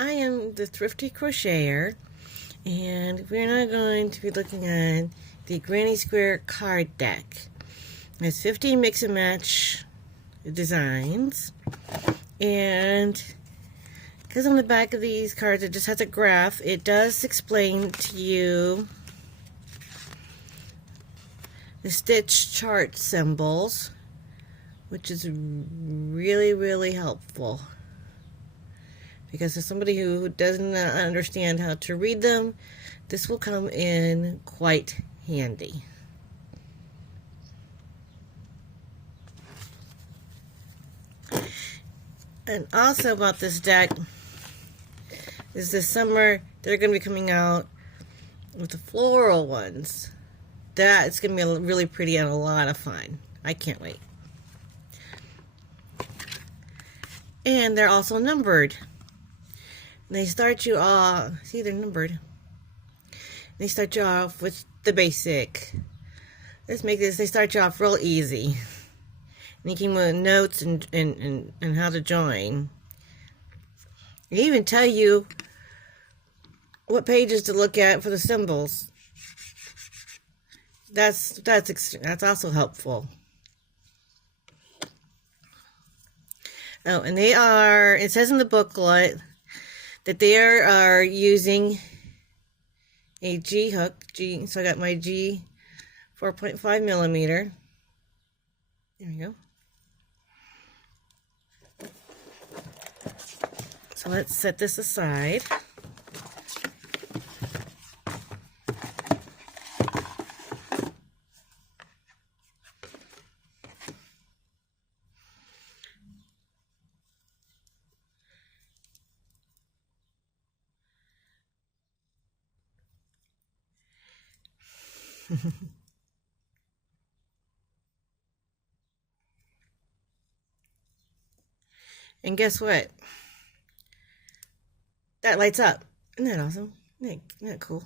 I am the Thrifty Crocheter, and we're now going to be looking at the Granny Square card deck. It has 15 mix and match designs, and because on the back of these cards it just has a graph, it does explain to you the stitch chart symbols, which is really helpful. Because as somebody who doesn't understand how to read them, this will come in quite handy. And also about this deck is this summer they're going to be coming out with the floral ones. It's going to be really pretty and a lot of fun. I can't wait. And they're also numbered. They start you off, see, they're numbered. They start you off with the basic. They start you off real easy. And you can with notes and how to join. They even tell you what pages to look at for the symbols. That's also helpful. Oh, and it says in the booklet that they are using a G hook. So I got my G 4.5 millimeter. There we go. So let's set this aside. And guess what? That lights up. Isn't that awesome? Isn't that cool?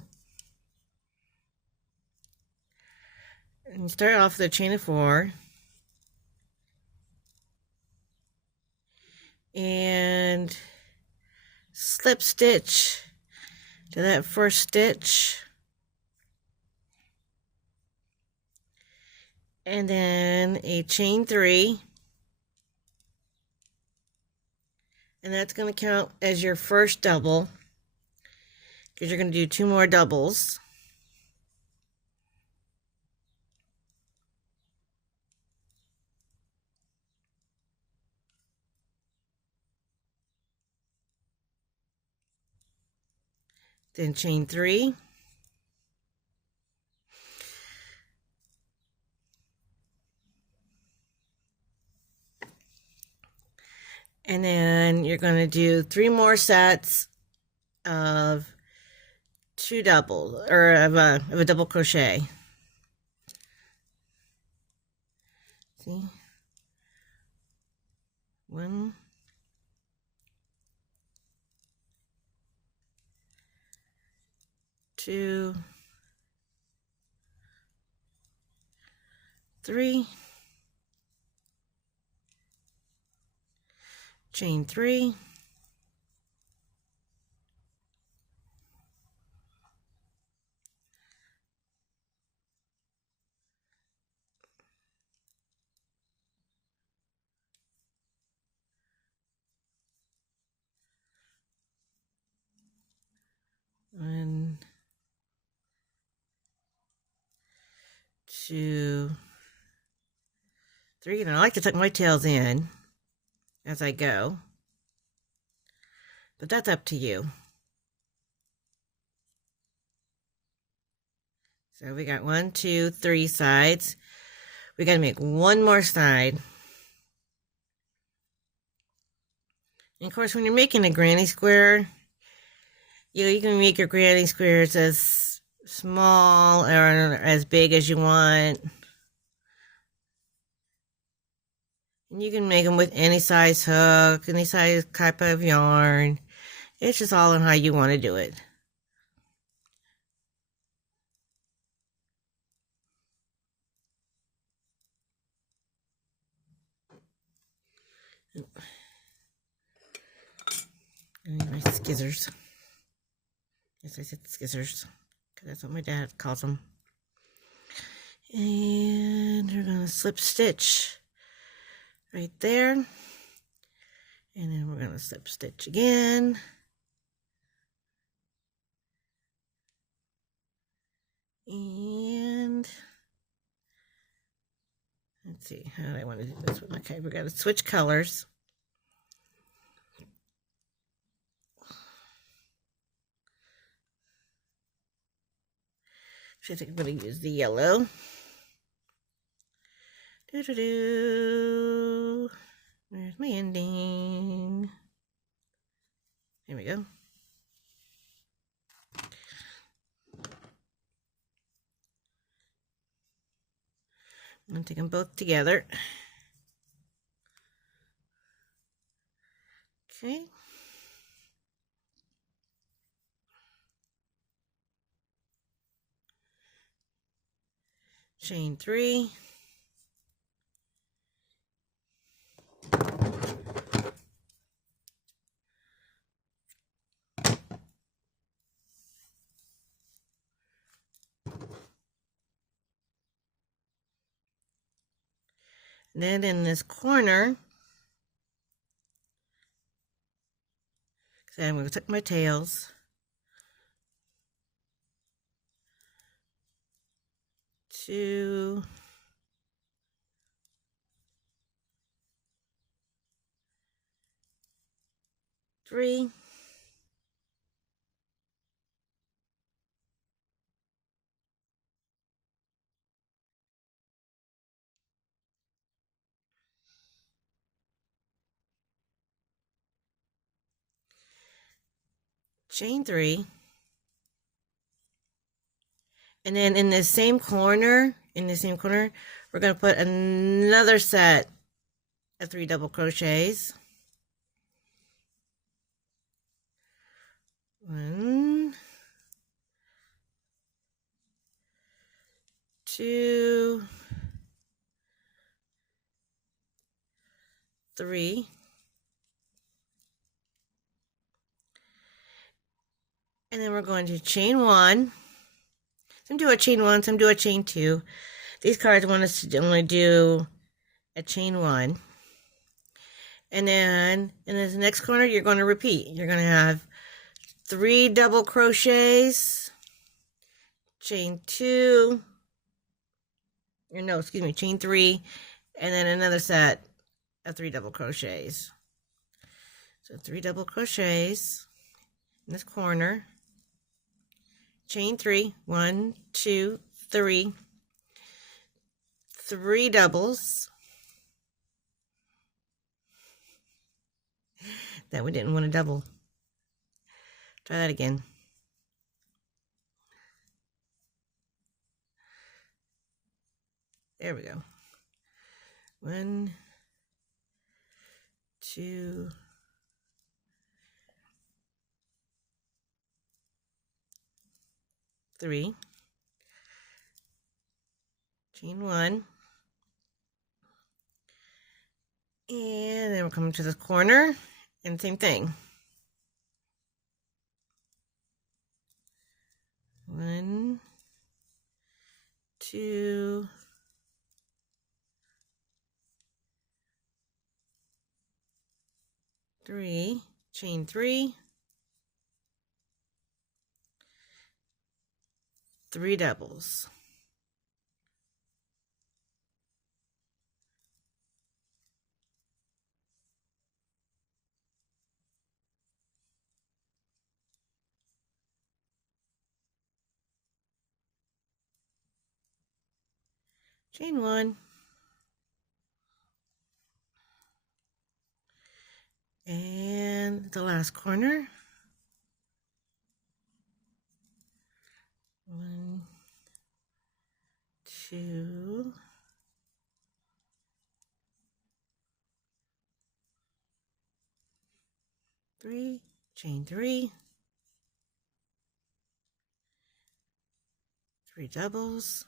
And you start off with a chain of 4. And slip stitch to that first stitch. And then a chain 3. And that's going to count as your first double, because you're going to do 2 more doubles. Then chain 3. And then you're going to do 3 more sets of 2 doubles, or of a double crochet. See? 1, 2, 3. Chain 3. One, 2, 3. And I like to tuck my tails in as I go, but that's up to you. So we got 1, 2, 3 sides. We got to make 1 more side. And of course, when you're making a granny square, you can make your granny squares as small or as big as you want. And you can make them with any size hook, any size type of yarn. It's just all on how you want to do it. I need my skizzers. Yes, I said skizzers, because that's what my dad calls them. And we're going to slip stitch right there. And then we're going to slip stitch again. And let's see, how do I want to do this one? Okay, we're going to switch colors. I think I'm going to use the yellow. Doo-doo-doo. Where's my ending? Here we go. I'm going to take them both together. Okay. Chain 3. Then in this corner, I'm going to tuck my tails. 2, 3, chain 3, and then in the same corner, we're going to put another set of 3 double crochets. 1, 2, 3, and then we're going to chain 1. Some do a chain 1, some do a chain 2. These cards want us to only do a chain 1. And then in this next corner, you're going to repeat. You're going to have 3 double crochets, chain 2, or no, excuse me, chain 3, and then another set of 3 double crochets. So 3 double crochets in this corner, chain 3, 1, 2, 3, 3 doubles. That one didn't want to double. Try that again. There we go. 1, 2, 3, chain 1, and then we're coming to this corner, and same thing. 1, 2, 3, chain 3, 3 doubles. Chain 1, and the last corner. 1, 2, 3, chain 3, 3 doubles.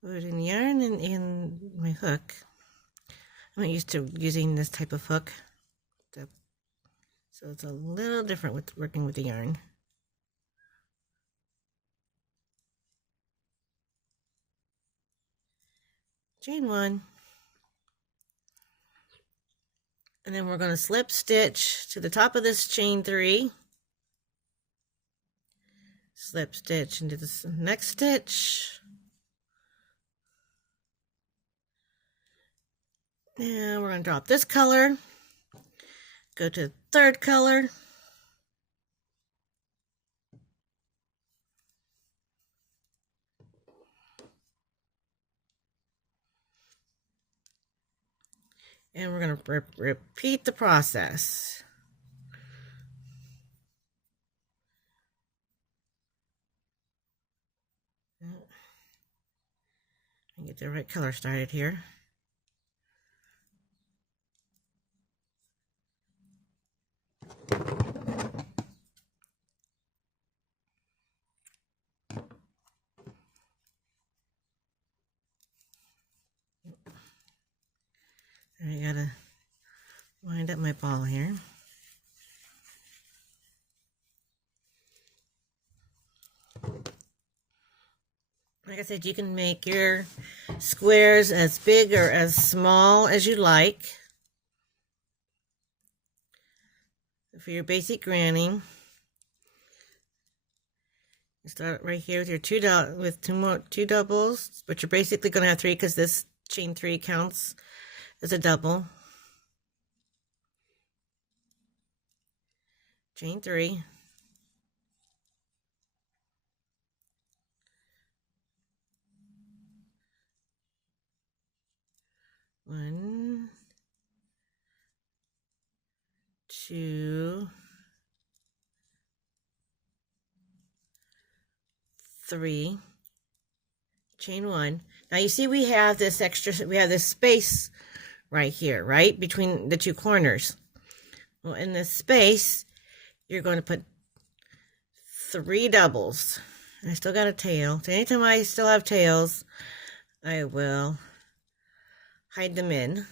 Put in yarn and in my hook. I'm not used to using this type of hook, so it's a little different with working with the yarn. Chain 1, and then we're going to slip stitch to the top of this chain 3, slip stitch into this next stitch, and we're going to drop this color, go to the third color, and we're going to repeat the process. Get the right color started here. I gotta wind up my ball here. Like I said, you can make your squares as big or as small as you like. For your basic granny, you start right here with your two doubles, but you're basically going to have 3 because this chain 3 counts as a double. Chain 3. One, 2, 3, chain 1. Now you see we have this space right here, right? Between the 2 corners. Well, in this space, you're going to put 3 doubles. I still got a tail. So anytime I still have tails, I will hide them in.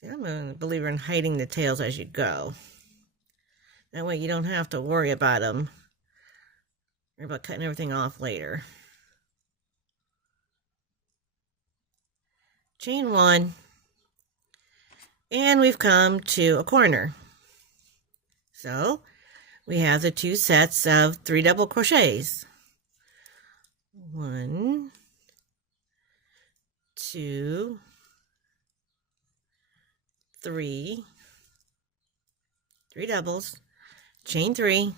See, I'm a believer in hiding the tails as you go. That way you don't have to worry about them. Worry about cutting everything off later. Chain 1. And we've come to a corner. So we have the 2 sets of 3 double crochets. 1, 2, 3, 3 doubles, chain 3,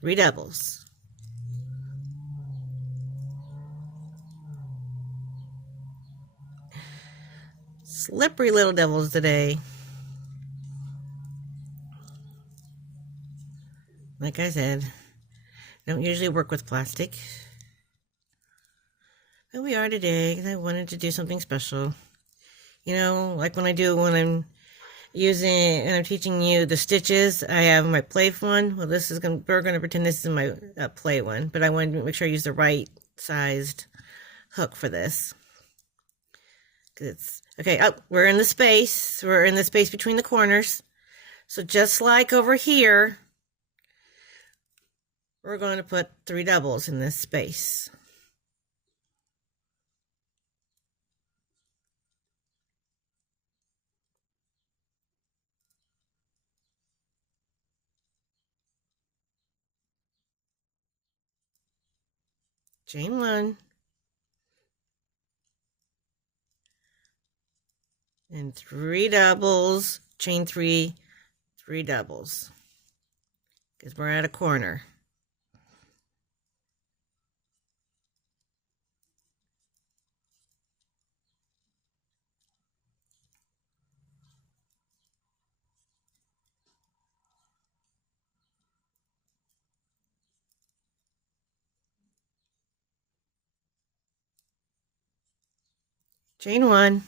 3 doubles. Slippery little devils today. Like I said, don't usually work with plastic. But we are today because I wanted to do something special. You know, like when I'm teaching you the stitches, I have my play one. Well, we're going to pretend this is my play one, but I wanted to make sure I use the right sized hook for this. Okay, we're in the space. We're in the space between the corners. So just like over here, we're going to put 3 doubles in this space. Chain 1. And 3 doubles, chain 3, 3 doubles. Because we're at a corner. Chain 1.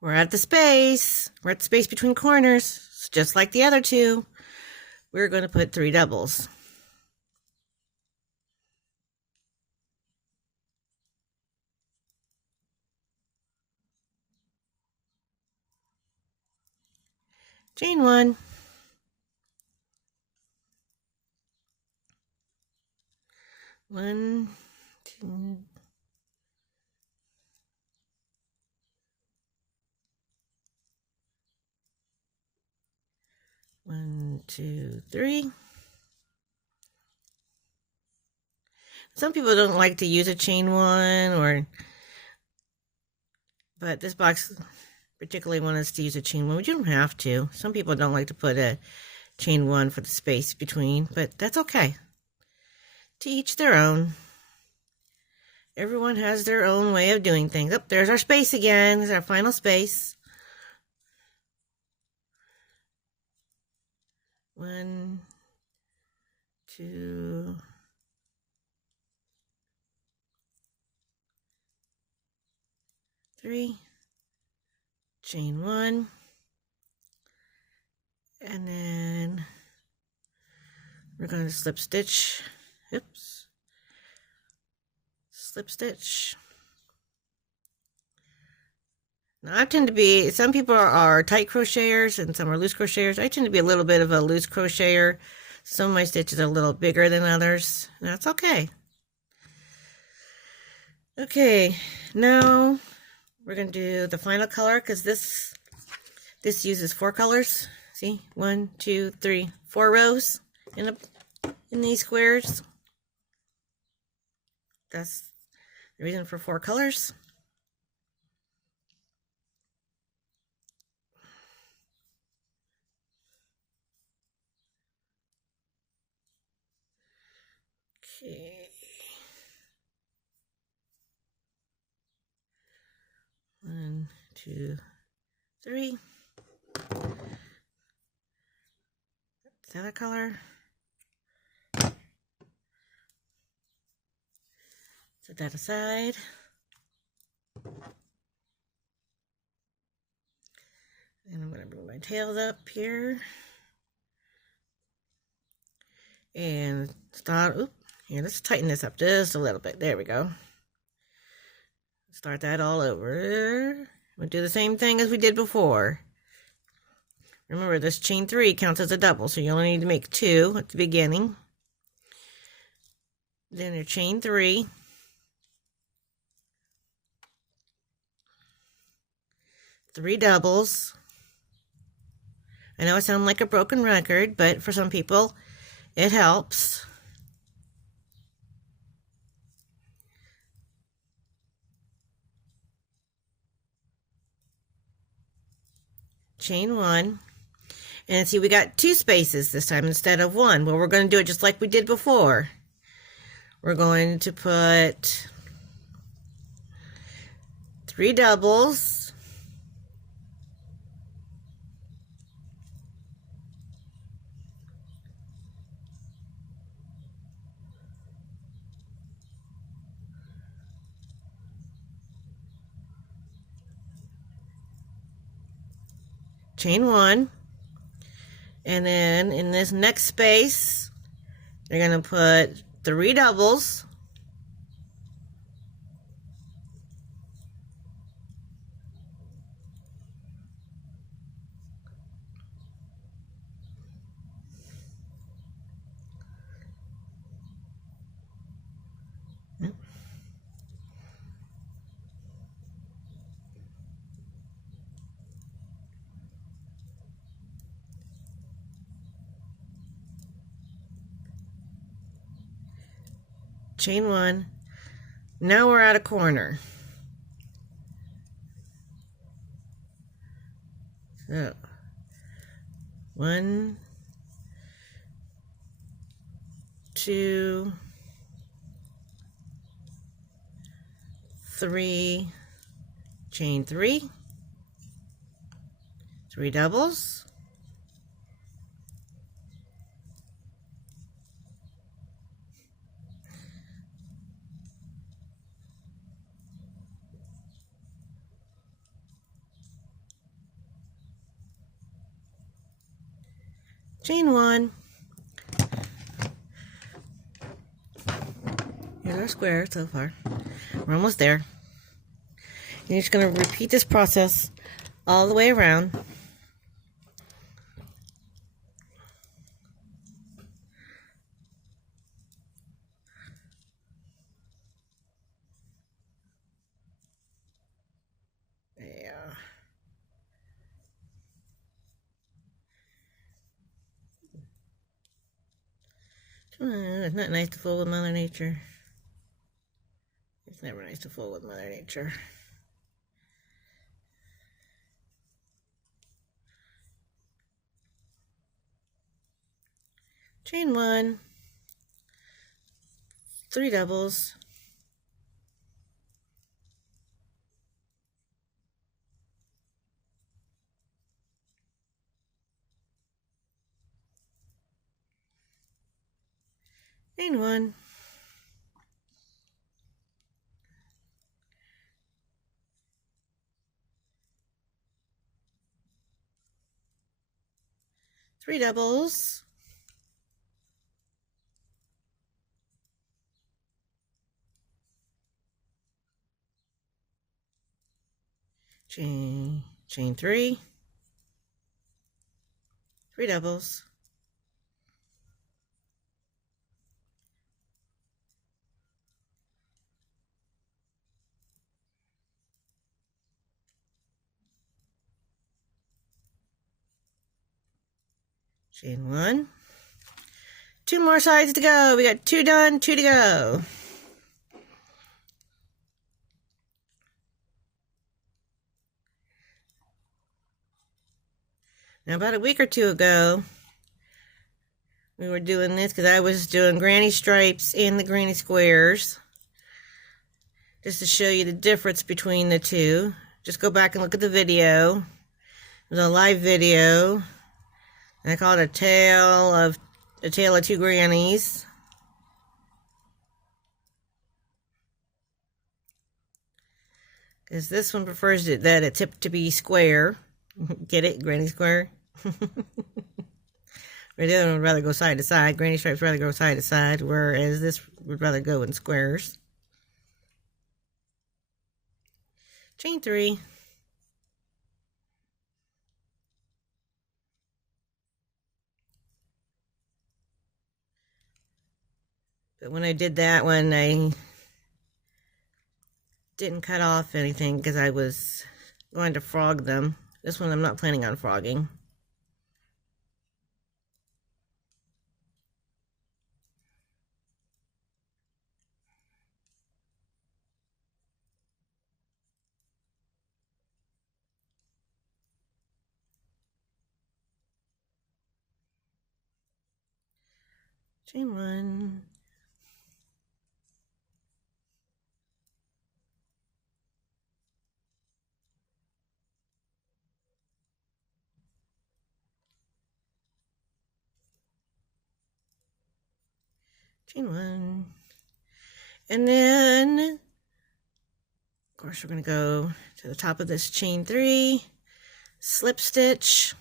We're at the space. We're at the space between corners. So just like the other 2, we're going to put 3 doubles. Chain 1. One, two. One, two, three. Some people don't like to use a chain 1, but this box particularly wants us to use a chain 1, but you don't have to. Some people don't like to put a chain 1 for the space between, but that's okay. To each their own. Everyone has their own way of doing things. Oh, there's our space again. There's our final space. 1, 2, 3, chain 1, and then we're going to slip stitch. Oops. Slip stitch. Now I tend to be, some people are tight crocheters and some are loose crocheters. I tend to be a little bit of a loose crocheter. Some of my stitches are a little bigger than others. That's okay. Okay, now we're going to do the final color because this uses 4 colors. See, 1, 2, 3, 4 rows in these squares. That's the reason for 4 colors. Okay. 1, 2, 3. Is that a color? Set that aside. And I'm going to bring my tails up here. And start, oop, here, let's tighten this up just a little bit. There we go. Start that all over. We'll do the same thing as we did before. Remember, this chain 3 counts as a double, so you only need to make 2 at the beginning. Then your chain 3. 3 doubles. I know I sound like a broken record, but for some people, it helps. Chain 1. And see, we got 2 spaces this time instead of 1. Well, we're going to do it just like we did before. We're going to put 3 doubles. Chain 1. And then in this next space, you're going to put 3 doubles. Chain 1. Now we're at a corner. So 1, 2, 3, chain 3, 3 doubles. Chain 1. Here's our square so far. We're almost there. You're just going to repeat this process all the way around. It's not nice to fool with Mother Nature. It's never nice to fool with Mother Nature. Chain 1, 3 doubles, chain 1, three doubles, chain 3, 3 doubles, chain 1. 2 more sides to go. We got 2 done, 2 to go. Now, about a week or two ago, we were doing this because I was doing granny stripes and the granny squares. Just to show you the difference between the two. Just go back and look at the video. It was a live video. And I call it a tale of two grannies. Because this one prefers that it tip to be square. Get it? Granny square? The other one would rather go side to side. Granny stripes rather go side to side, whereas this would rather go in squares. Chain 3. But when I did that one, I didn't cut off anything because I was going to frog them. This one I'm not planning on frogging. Chain 1. Chain 1. And then, of course, we're going to go to the top of this chain 3, slip stitch.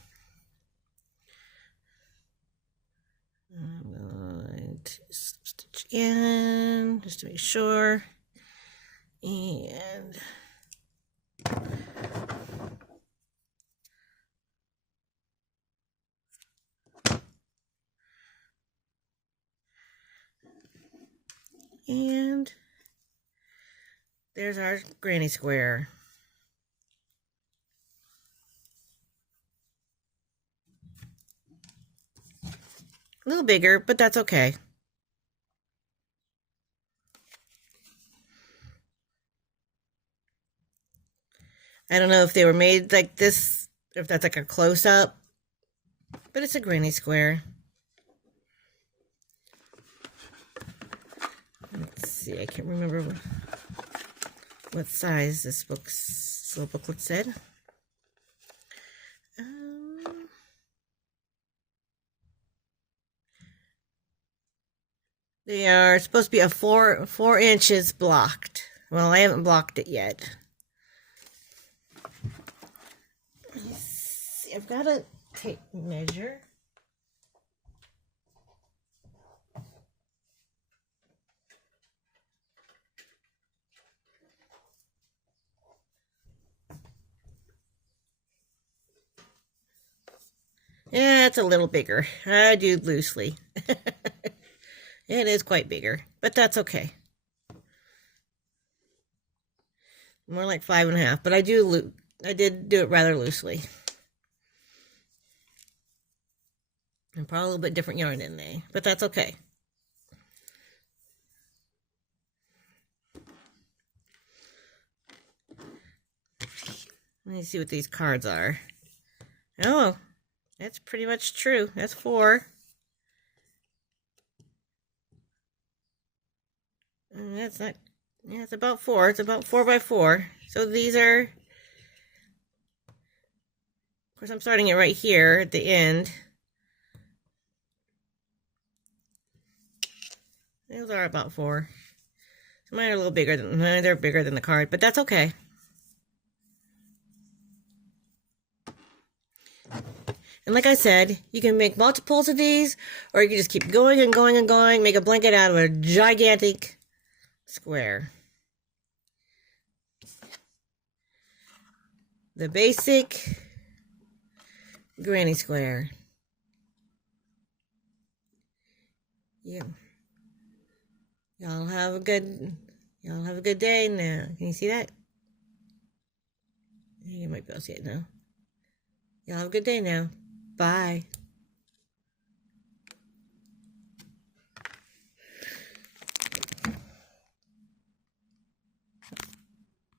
I'm going to slip stitch again, just to make sure. And there's our granny square. A little bigger, but that's okay. I don't know if they were made like this, or if that's like a close-up, but it's a granny square. Let's see, I can't remember what size this little booklet said. They are supposed to be a 4 inches blocked. Well, I haven't blocked it yet. Let's see, I've got a tape measure. Yeah, it's a little bigger. I do loosely. It is quite bigger, but that's okay. More like 5.5, but I did do it rather loosely. And probably a little bit different yarn in there, but that's okay. Let me see what these cards are. Oh, that's pretty much true. That's 4. That's not, yeah, it's about 4. It's about 4 by 4. So these are, of course, I'm starting it right here at the end. Those are about 4. Mine are a little bigger than, they're bigger than the card, but that's okay. And like I said, you can make multiples of these, or you can just keep going and going and going, make a blanket out of a gigantic square. The basic granny square. Yeah. Y'all have a good day now. Can you see that? You might be able to see it now. Y'all have a good day now. Bye.